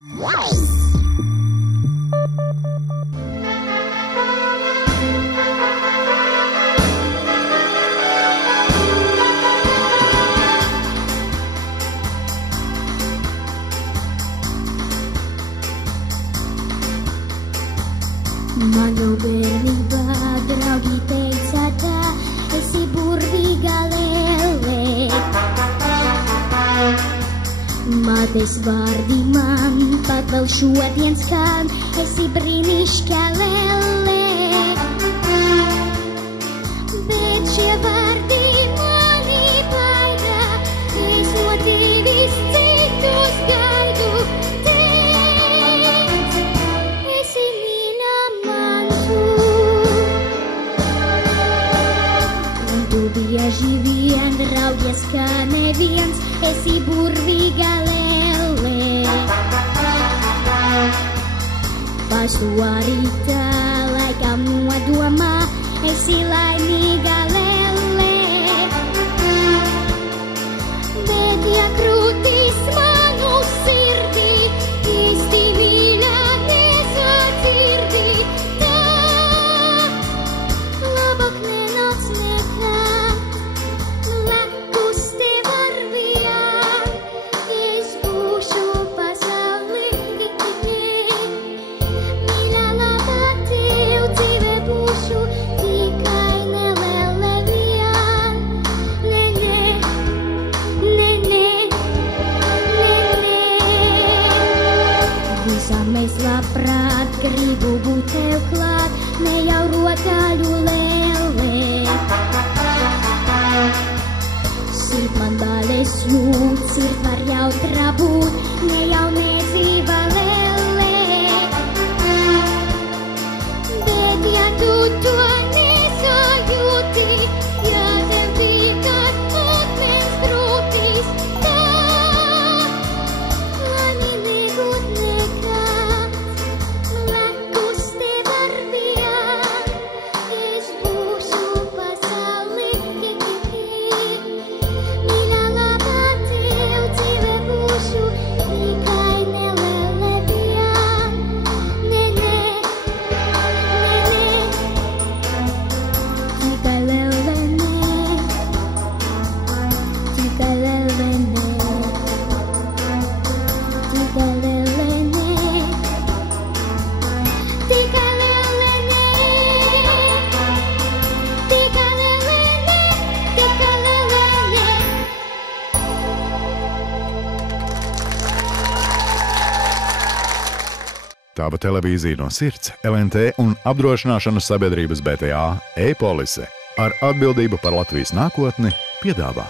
Mano bērnībā draugi teica tā, esi burvīga lēlē. Mātes vārdi man pat vēl šodien skan, esi brīnišķīga lēlē. Bet šie vārdi mani baida, es no tevis citus gaidu. Bieži vien raudies, ka neviens, esi burvīga lēlē. Pašu arī tā laikam nodomā, esi laimīga lēlē. Bet ja krūtis manu sirdī, īsti mīļā nesadzirdi, tā labāk nenāc nekā. Es labprāt gribu būt tev klāt, ne jau rotaļu lēlē. Sird man bāles jūt, sird var jautra būt, ne jau nedzīva lēlē. Bet ja tu to nesajūti, ja tev tikai atmens grūtīs, tā mani nebūt nekā. Tava televīzija no sirds, LNT un apdrošināšanas sabiedrības BTA e-polise ar atbildību par Latvijas nākotni piedāvā.